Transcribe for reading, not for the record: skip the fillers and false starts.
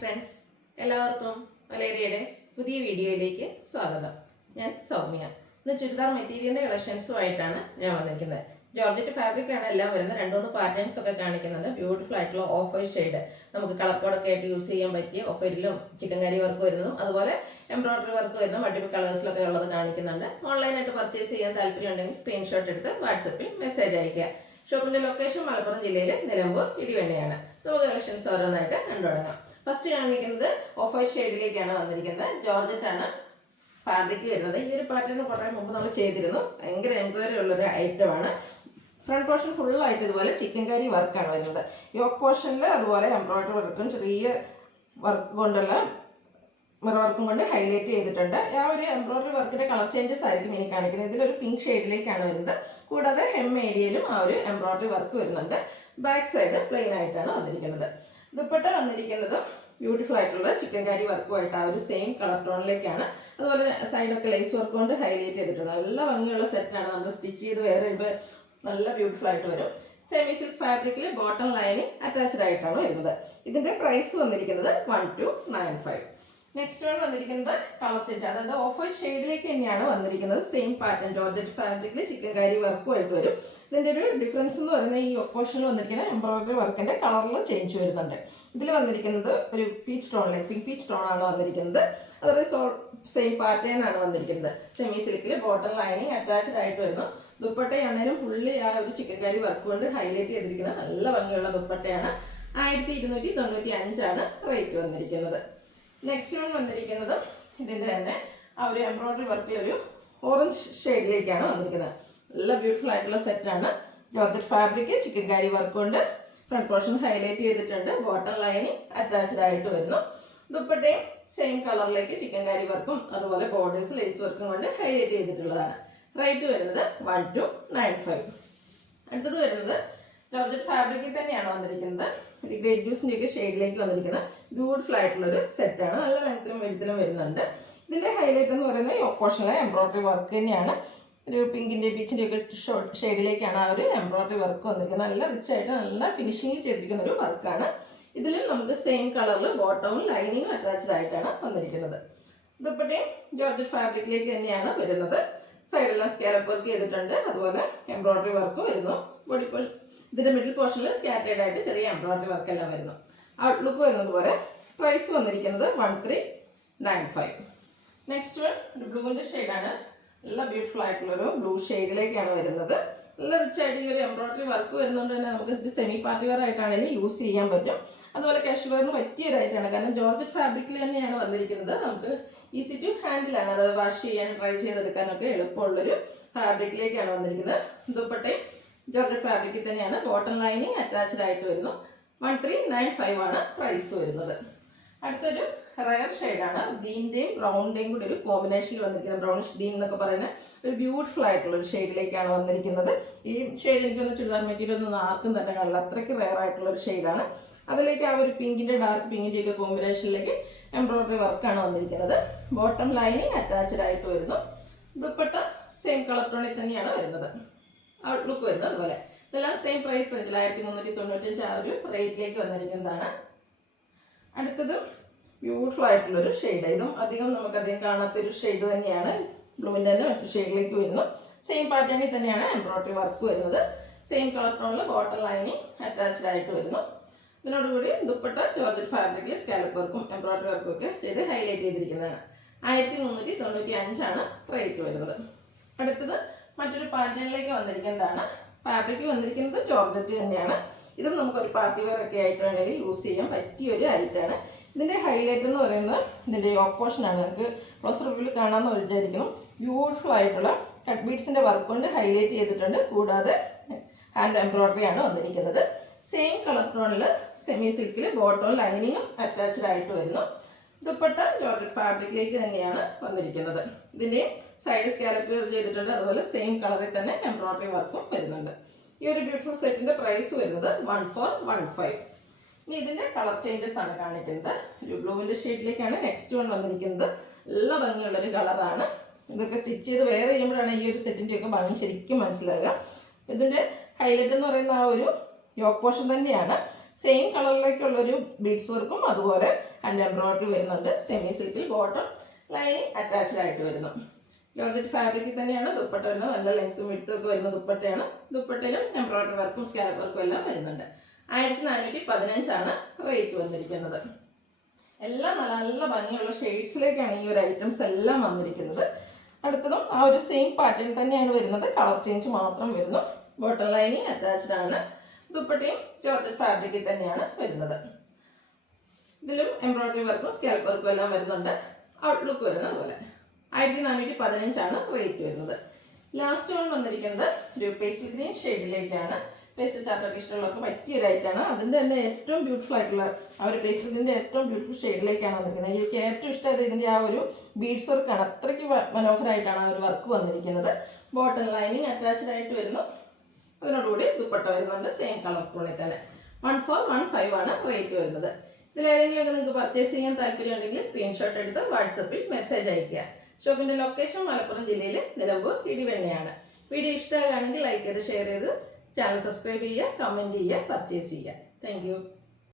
Friends, എല്ലാവർക്കും മലേറിയയുടെ പുതിയ വീഡിയോയിലേക്ക് സ്വാഗതം. ഞാൻ സൗമ്യ. ഇന്ന് ചുരിദാർ മെറ്റീരിയലിൻ്റെ കളക്ഷൻസുമായിട്ടാണ് ഞാൻ വന്നിരിക്കുന്നത്. ജോർജറ്റ് ഫാബ്രിക്കാണ് എല്ലാം വരുന്നത്. 2-3 പാറ്റേൺസ് ഒക്കെ കാണിക്കുന്നുണ്ട്. ബ്യൂട്ടിഫുൾ ആയിട്ടുള്ള ഓഫ് വൈറ്റ് ഷെയ്ഡ്, നമുക്ക് കളർ കോഡൊക്കെ ആയിട്ട് യൂസ് ചെയ്യാൻ പറ്റിയ ഓഫ് വൈറ്റിലും ചിക്കൻ കറി വർക്ക് വരുന്നതും അതുപോലെ എംബ്രോയിഡറി വർക്ക് വരുന്ന മൾട്ടിപ്പിൾ കളേഴ്സിലൊക്കെ ഉള്ളത് കാണിക്കുന്നുണ്ട്. ഓൺലൈനായിട്ട് പർച്ചേസ് ചെയ്യാൻ താല്പര്യം ഉണ്ടെങ്കിൽ സ്ക്രീൻഷോട്ട് എടുത്ത് വാട്സപ്പിൽ മെസ്സേജ് അയയ്ക്കുക. ഷോപ്പിൻ്റെ ലൊക്കേഷൻ മലപ്പുറം ജില്ലയിലെ നിലമ്പൂർ ഇടിവണ്ണയാണ്. നമുക്ക് കളക്ഷൻസ് ഓരോന്നായിട്ട് കണ്ടു തുടങ്ങാം. ഫസ്റ്റ് കാണിക്കുന്നത് ഓഫ് വൈറ്റ് ഷെയ്ഡിലേക്കാണ് വന്നിരിക്കുന്നത്. ജോർജറ്റ് ആണ് ഫാബ്രിക് വരുന്നത്. ഈ ഒരു പാറ്റേൺ കുറേ മുമ്പ് നമ്മൾ ചെയ്തിരുന്നു. ഭയങ്കര എൻക്വയറി ഉള്ളൊരു ഐറ്റമാണ്. ഫ്രണ്ട് പോർഷൻ ഫുള്ളായിട്ട് ഇതുപോലെ ചിക്കൻ കറി വർക്കാണ് വരുന്നത്. യോക്ക് പോർഷനിൽ അതുപോലെ എംബ്രോയിഡറി വർക്കും ചെറിയ വർക്ക് കൊണ്ടുള്ള മിറർ വർക്കും കൊണ്ട് ഹൈലൈറ്റ് ചെയ്തിട്ടുണ്ട്. ആ ഒരു എംബ്രോയിഡറി വർക്കിൻ്റെ കളർ ചേഞ്ചസ് ആയിരിക്കും ഇനി കാണിക്കുന്നത്. ഇതിലൊരു പിങ്ക് ഷെയ്ഡിലേക്കാണ് വരുന്നത്. കൂടാതെ ഹെം ഏരിയയിലും ആ ഒരു എംബ്രോയിഡറി വർക്ക് വരുന്നുണ്ട്. ബാക്ക് സൈഡ് പ്ലെയിൻ ആയിട്ടാണ് വന്നിരിക്കുന്നത്. ദുപ്പട്ട വന്നിരിക്കുന്നത് ബ്യൂട്ടിഫുൾ ആയിട്ടുള്ള ചിക്കൻ കറി വർക്കുമായിട്ട് ആ ഒരു സെയിം കളർ ടോണിലേക്കാണ്. അതുപോലെ സൈഡൊക്കെ ലേസ് വർക്ക് കൊണ്ട് ഹൈലൈറ്റ് ചെയ്തിട്ടുണ്ട്. നല്ല ഭംഗിയുള്ള സെറ്റാണ്. നമ്മൾ സ്റ്റിച്ച് ചെയ്ത് വേറെ ഇപ്പോൾ നല്ല ബ്യൂട്ടിഫുൾ ആയിട്ട് വരും. സെമി സിൽക്ക് ഫാബ്രിക്കിൽ ബോട്ടം ലൈനിങ് അറ്റാച്ച്ഡ് ആയിട്ടാണ് വരുന്നത്. ഇതിൻ്റെ പ്രൈസ് വന്നിരിക്കുന്നത് 1295. നെക്സ്റ്റ് വൺ വന്നിരിക്കുന്നത് കളർ ചേഞ്ച്, അതായത് ഓഫ് വൈറ്റ് ഷെയ്ഡിലേക്ക് തന്നെയാണ് വന്നിരിക്കുന്നത്. സെയിം പാറ്റേൺ ജോർജറ്റ് ഫാബ്രിക്കിൽ ചിക്കൻ കറി വർക്കുമായിട്ട് വരും. ഇതിൻ്റെ ഒരു ഡിഫറൻസ് എന്ന് പറയുന്നത് ഈ ഓപ്പോഷനിൽ വന്നിരിക്കുന്ന എംബ്രോയിഡറി വർക്കിൻ്റെ കളറിൽ ചേഞ്ച് വരുന്നുണ്ട്. ഇതിൽ വന്നിരിക്കുന്നത് ഒരു പീച്ച് ടോണിലേക്ക് പിങ്ക് പീച്ച് ടോണാണ് വന്നിരിക്കുന്നത്. അതൊരു സെയിം പാറ്റേൺ ആണ് വന്നിരിക്കുന്നത്. സെമി സിൽക്കിൽ ബോട്ടം ലൈനിങ് അറ്റാച്ച്ഡ് ആയിട്ട് വരുന്നു. ദുപ്പട്ടയാണേലും ഫുള്ളി ആ ഒരു ചിക്കൻ കറി വർക്ക് കൊണ്ട് ഹൈലൈറ്റ് ചെയ്തിരിക്കുന്ന നല്ല ഭംഗിയുള്ള ദുപ്പട്ടയാണ്. 1295 റേറ്റ് വന്നിരിക്കുന്നത്. നെക്സ്റ്റ് വൺ വന്നിരിക്കുന്നത് ഇതിൻ്റെ തന്നെ ആ ഒരു എംബ്രോയിഡറി വർക്കിൽ ഒരു ഓറഞ്ച് ഷെയ്ഡിലേക്കാണ് വന്നിരിക്കുന്നത്. നല്ല ബ്യൂട്ടിഫുൾ ആയിട്ടുള്ള സെറ്റാണ്. ജോർജറ്റ് ഫാബ്രിക് ചിക്കൻ കറി വർക്ക് കൊണ്ട് ഫ്രണ്ട് പോർഷൻ ഹൈലൈറ്റ് ചെയ്തിട്ടുണ്ട്. ബോട്ടം ലൈനിങ് അറ്റാച്ച്ഡ് ആയിട്ട് വരുന്നു. ദുപ്പട്ടയും സെയിം കളറിലേക്ക് ചിക്കൻ കറി വർക്കും അതുപോലെ ബോർഡേഴ്സ് ലേസ് വർക്കും കൊണ്ട് ഹൈലൈറ്റ് ചെയ്തിട്ടുള്ളതാണ്. റേറ്റ് വരുന്നത് 1295. അടുത്തത് വരുന്നത് ജോർജറ്റ് ഫാബ്രിക്കിൽ തന്നെയാണ് വന്നിരിക്കുന്നത്. ഒരു ഗ്രേപ്പ് ജ്യൂസിൻ്റെ ഒക്കെ ഷെയ്ഡിലേക്ക് വന്നിരിക്കുന്ന ബ്യൂട്ടിഫുൾ ആയിട്ടുള്ളൊരു സെറ്റാണ്. നല്ല ലെങ്ത്തിലും എഴുത്തിലും വരുന്നുണ്ട്. ഇതിൻ്റെ ഹൈലൈറ്റ് എന്ന് പറയുന്നത് ഈ പോർഷനിലെ എംബ്രോയിഡറി വർക്ക് തന്നെയാണ്. ഒരു പിങ്കിൻ്റെ ബീച്ചിൻ്റെ ഒക്കെ ഷെയ്ഡിലേക്കാണ് ആ ഒരു എംബ്രോയിഡറി വർക്ക് വന്നിരിക്കുന്നത്. നല്ല റിച്ച് ആയിട്ട് നല്ല ഫിനിഷിങ് ചെയ്തിരിക്കുന്ന ഒരു വർക്കാണ്. ഇതിലും നമുക്ക് സെയിം കളറിൽ ബോട്ടവും ലൈനിങ്ങും അറ്റാച്ച്ഡ് ആയിട്ടാണ് വന്നിരിക്കുന്നത്. ദുപ്പട്ടയും ജോർജറ്റ് ഫാബ്രിക്കിലേക്ക് തന്നെയാണ് വരുന്നത്. സൈഡെല്ലാം സ്കാലപ്പ് വർക്ക് ചെയ്തിട്ടുണ്ട്. അതുപോലെ എംബ്രോയിഡറി വർക്ക് വരുന്നു. ബോഡി പോർഷൻ ഇതിൻ്റെ മിഡിൽ പോർഷനിൽ സ്കാറ്റേഡ് ആയിട്ട് ചെറിയ എംബ്രോയിഡറി വർക്ക് എല്ലാം വരുന്നു. ഔട്ട്ലുക്ക് വരുന്നത് പോലെ. പ്രൈസ് വന്നിരിക്കുന്നത് 1395. നെക്സ്റ്റ് വൺ ഒരു ബ്ലൂവിൻ്റെ ഷെയ്ഡാണ്. നല്ല ബ്യൂട്ടിഫുൾ ആയിട്ടുള്ളൊരു ബ്ലൂ ഷെയ്ഡിലേക്കാണ് വരുന്നത്. നല്ല റിച്ച് ആയിട്ട് ഈ ഒരു എംബ്രോയിഡറി വർക്ക് വരുന്നതുകൊണ്ട് തന്നെ നമുക്ക് ഇത് സെമി പാർട്ടി വെയർ ആയിട്ടാണെങ്കിൽ യൂസ് ചെയ്യാൻ പറ്റും. അതുപോലെ കാഷ്വൽ വെയറിന് പറ്റിയൊരായിട്ടാണ്. കാരണം ജോർജറ്റ് ഫാബ്രിക്കിൽ തന്നെയാണ് വന്നിരിക്കുന്നത്. നമുക്ക് ഈസി ടു ഹാൻഡിലാണ്. അത് വാഷ് ചെയ്യാൻ ട്രൈ ചെയ്തെടുക്കാനൊക്കെ എളുപ്പമുള്ളൊരു ഫാബ്രിക്കിലേക്കാണ് വന്നിരിക്കുന്നത്. ദുപ്പട്ടയും ജോർജറ്റ് ഫാബ്രിക്കിൽ തന്നെയാണ്. ബോട്ടം ലൈനിങ് അറ്റാച്ച്ഡ് ആയിട്ട് വരുന്നു. 1395 പ്രൈസ് വരുന്നത്. അടുത്തൊരു റയർ ഷെയ്ഡാണ്. ഗ്രീൻ്റെയും ബ്രൗണിൻ്റെയും കൂടി ഒരു കോമ്പിനേഷനിൽ വന്നിരിക്കുന്നത്. ബ്രൗണിഷ് ഗ്രീൻ എന്നൊക്കെ പറയുന്ന ഒരു ബ്യൂട്ടിഫുൾ ആയിട്ടുള്ള ഒരു ഷെയ്ഡിലേക്കാണ് വന്നിരിക്കുന്നത്. ഈ ഷെയ്ഡ് എനിക്കൊന്ന് ചുരിദാർ മെറ്റീരിയൽ ഒന്നും ആർക്കും തന്നെ കാണില്ല. അത്രയ്ക്ക് റയർ ആയിട്ടുള്ള ഒരു ഷെയ്ഡാണ്. അതിലേക്ക് ആ ഒരു പിങ്കിൻ്റെ ഡാർക്ക് പിങ്കിൻ്റെ ഒക്കെ കോമ്പിനേഷനിലേക്ക് എംബ്രോയിഡറി വർക്കാണ് വന്നിരിക്കുന്നത്. ബോട്ടം ലൈനിങ് അറ്റാച്ച്ഡ് ആയിട്ട് വരുന്നു. ദുപ്പട്ട സെയിം കളർ ടോണിൽ തന്നെയാണ് വരുന്നത്. ഔട്ട്ലുക്ക് വരുന്നത് അതുപോലെ. ഇതെല്ലാം സെയിം പ്രൈസ് റേഞ്ചിൽ 1395 ആ ഒരു റേറ്റിലേക്ക് വന്നിരിക്കുന്നതാണ്. അടുത്തത് ബ്യൂട്ടിഫുൾ ആയിട്ടുള്ളൊരു ഷെയ്ഡ്. ഇതും നമുക്കധികം കാണാത്തൊരു ഷെയ്ഡ് തന്നെയാണ്. ബ്ലൂവിൻ്റെ തന്നെ മറ്റു ഷെയ്ഡിലേക്ക് വരുന്നു. സെയിം പാറ്റേണിൽ തന്നെയാണ് എംബ്രോയിഡറി വർക്ക് വരുന്നത്. സെയിം കളർ ടോണിൽ ബോട്ടം ലൈനിങ് അറ്റാച്ച്ഡ് ആയിട്ട് വരുന്നു. ഇതിനോടുകൂടി ദുപ്പട്ട ജോർജറ്റ് ഫാബ്രിക്കിൽ സ്കാലപ്പ് വർക്കും എംബ്രോയിഡറി വർക്കും ഒക്കെ ചെയ്ത് ഹൈലൈറ്റ് ചെയ്തിരിക്കുന്നതാണ്. 1395 റേറ്റ് വരുന്നത്. അടുത്തത് മറ്റൊരു പാറ്റേണിലേക്ക് വന്നിരിക്കുന്നതാണ്. ഫാബ്രിക് വന്നിരിക്കുന്നത് ജോർജറ്റ് തന്നെയാണ്. ഇതും നമുക്കൊരു പാർട്ടി വെയർ ഒക്കെ ആയിട്ട് വേണമെങ്കിൽ യൂസ് ചെയ്യാൻ പറ്റിയൊരു ഐറ്റാണ്. ഇതിൻ്റെ ഹൈലൈറ്റ് എന്ന് പറയുന്നത് ഇതിൻ്റെ ഓപ്പോഷനാണ്. നമുക്ക് ക്ലോസ് റിവ്യൂവിൽ കാണാമെന്ന് വിചാരിക്കണം. ബ്യൂട്ടിഫുൾ ആയിട്ടുള്ള കട്ട് ബീഡ്സിൻ്റെ വർക്ക് കൊണ്ട് ഹൈലൈറ്റ് ചെയ്തിട്ടുണ്ട്. കൂടാതെ ഹാൻഡ് എംബ്രോയിഡറി ആണ് വന്നിരിക്കുന്നത്. സെയിം കളർ ടോണിൽ സെമി സിൽക്കിൽ ബോട്ടവും ലൈനിങ്ങും അറ്റാച്ച്ഡ് ആയിട്ട് വരുന്നു. ദുപ്പട്ട ജോർജറ്റ് ഫാബ്രിക്കിലേക്ക് തന്നെയാണ് വന്നിരിക്കുന്നത്. ഇതിൻ്റെ സൈഡ് സ്കാലപ്പ് ചെയ്തിട്ടുണ്ട്. അതുപോലെ സെയിം കളറിൽ തന്നെ എംബ്രോയിഡറി വർക്കും വരുന്നുണ്ട്. ഈ ഒരു ബ്യൂട്ടിഫുൾ സെറ്റിൻ്റെ പ്രൈസ് വരുന്നത് 1415. ഇനി ഇതിൻ്റെ കളർ ചേഞ്ചസ് ആണ് കാണിക്കുന്നത്. ഒരു ബ്ലൂവിൻ്റെ ഷെയ്ഡിലേക്കാണ് നെക്സ്റ്റ് വൺ വന്നിരിക്കുന്നത്. നല്ല ഭംഗിയുള്ളൊരു കളറാണ്. ഇതൊക്കെ സ്റ്റിച്ച് ചെയ്ത് വെയർ ചെയ്യുമ്പോഴാണ് ഈ ഒരു സെറ്റിൻ്റെയൊക്കെ ഭംഗി ശരിക്കും മനസ്സിലാകുക. ഇതിൻ്റെ ഹൈലൈറ്റ് എന്ന് പറയുന്ന ആ ഒരു യോക്ക് പോർഷൻ തന്നെയാണ്. സെയിം കളറിലേക്കുള്ളൊരു ബീഡ്സ് വർക്കും അതുപോലെ ഹാൻഡ് എംബ്രോയിഡറി വരുന്നുണ്ട്. സെമി സിൽക്കിൽ ബോട്ടം ലൈനിങ് അറ്റാച്ച്ഡ് ആയിട്ട് വരുന്നു. ജോർജറ്റ് ഫാബ്രിക്കിൽ തന്നെയാണ് ദുപ്പട്ട വരുന്നത്. നല്ല ലെങ്ത്തും വിഡ്ത്തും ഒക്കെ വരുന്ന ദുപ്പട്ടയാണ്. ദുപ്പട്ടയിലും എംബ്രോയിഡറി വർക്കും സ്കാലപ്പ് വർക്കും എല്ലാം വരുന്നുണ്ട്. 1415 റേറ്റ് വന്നിരിക്കുന്നത്. എല്ലാം നല്ല നല്ല ഭംഗിയുള്ള ഷെയ്ഡ്സിലേക്കാണ് ഈ ഒരു ഐറ്റംസ് എല്ലാം വന്നിരിക്കുന്നത്. അടുത്തതും ആ ഒരു സെയിം പാറ്റേൺ തന്നെയാണ് വരുന്നത്. കളർ ചേഞ്ച് മാത്രം വരുന്നു. ബോട്ടം ലൈനിങ് അറ്റാച്ച്ഡ് ആണ്. ദുപ്പട്ടയും ജോർജറ്റ് ഫാബ്രിക്കിൽ തന്നെയാണ് വരുന്നത്. ഇതിലും എംബ്രോയിഡറി വർക്കും സ്കാലപ്പ് വർക്കും എല്ലാം വരുന്നുണ്ട്. ഔട്ട്ലുക്ക് വരുന്ന പോലെ 1415 റേറ്റ് വരുന്നത്. ലാസ്റ്റ് വൺ വന്നിരിക്കുന്നത് ഒരു പേസ്റ്റൽ ഗ്രീൻ ഷെയ്ഡിലേക്കാണ്. പേസ്റ്റൽ ചാർട്ടൊക്കെ ഇഷ്ടമുള്ളവർക്ക് പറ്റിയൊരു ഐറ്റാണ്. അതിൻ്റെ തന്നെ ഏറ്റവും ബ്യൂട്ടിഫുൾ ആയിട്ടുള്ള ആ ഒരു പേസ്റ്റൽ ഗ്രീൻ്റെ ഏറ്റവും ബ്യൂട്ടിഫുൾ ഷെയ്ഡിലേക്കാണ് വന്നിരിക്കുന്നത്. എനിക്ക് ഏറ്റവും ഇഷ്ടമായത് ഇതിൻ്റെ ആ ഒരു ബീഡ്സ് വർക്കാണ്. അത്രയ്ക്ക് മനോഹരമായിട്ടാണ് ആ ഒരു വർക്ക് വന്നിരിക്കുന്നത്. ബോട്ടം ലൈനിങ് അറ്റാച്ച്ഡ് ആയിട്ട് വരുന്നു. അതിനോടുകൂടി ദുപ്പട്ട വരുന്നുണ്ട്. സെയിം കളർ ടോണിൽ തന്നെ. 1415 റേറ്റ് വരുന്നത്. ഇതിലേതെങ്കിലുമൊക്കെ നിങ്ങൾക്ക് പർച്ചേസ് ചെയ്യാൻ താല്പര്യമുണ്ടെങ്കിൽ സ്ക്രീൻഷോട്ട് എടുത്ത് വാട്സപ്പിൽ മെസ്സേജ് അയയ്ക്കുക. ഷോപ്പിൻ്റെ ലൊക്കേഷൻ മലപ്പുറം ജില്ലയിൽ നിലമ്പൂർ ഇടിവെണ്ണയാണ്. വീഡിയോ ഇഷ്ടമാകുകയാണെങ്കിൽ ലൈക്ക് ചെയ്ത് ഷെയർ ചെയ്ത് ചാനൽ സബ്സ്ക്രൈബ് ചെയ്യുക, കമൻറ്റ് ചെയ്യുക, പർച്ചേസ് ചെയ്യുക. താങ്ക്